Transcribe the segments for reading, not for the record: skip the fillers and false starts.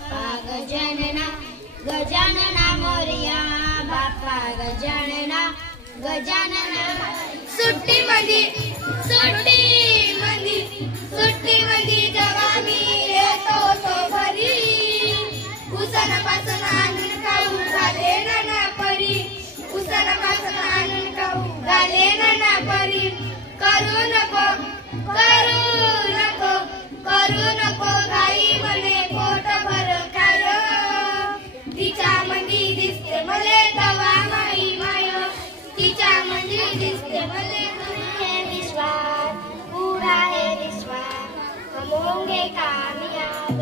बाप्पा गजानना गजानना मोरया बाप्पा गजानना गजानना सुट्टीमध्ये जेव्हा मी येतो तो घरी उसापासून आणून खाऊ घाले नाना परी उसापासून आणून खाऊ घाले नाना परी करू नको घाई म्हणे पोट भर काय तिच्या मंदी दिसते मले दवा माई माय तिच्या मंदी दिसते मले है विश्वास पूरा है विश्वास हम होंगे कामयाब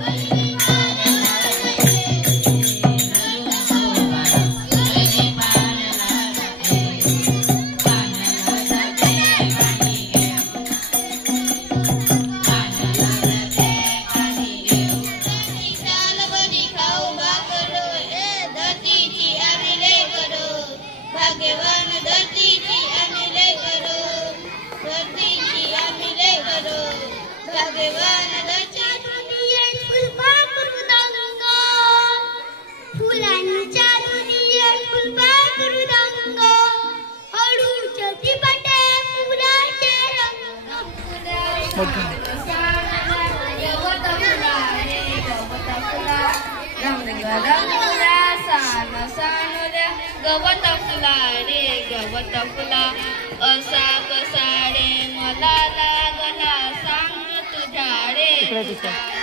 गवत फुला रे गवत फुला असा कसा रे मला लागला सांग तुझ्या रे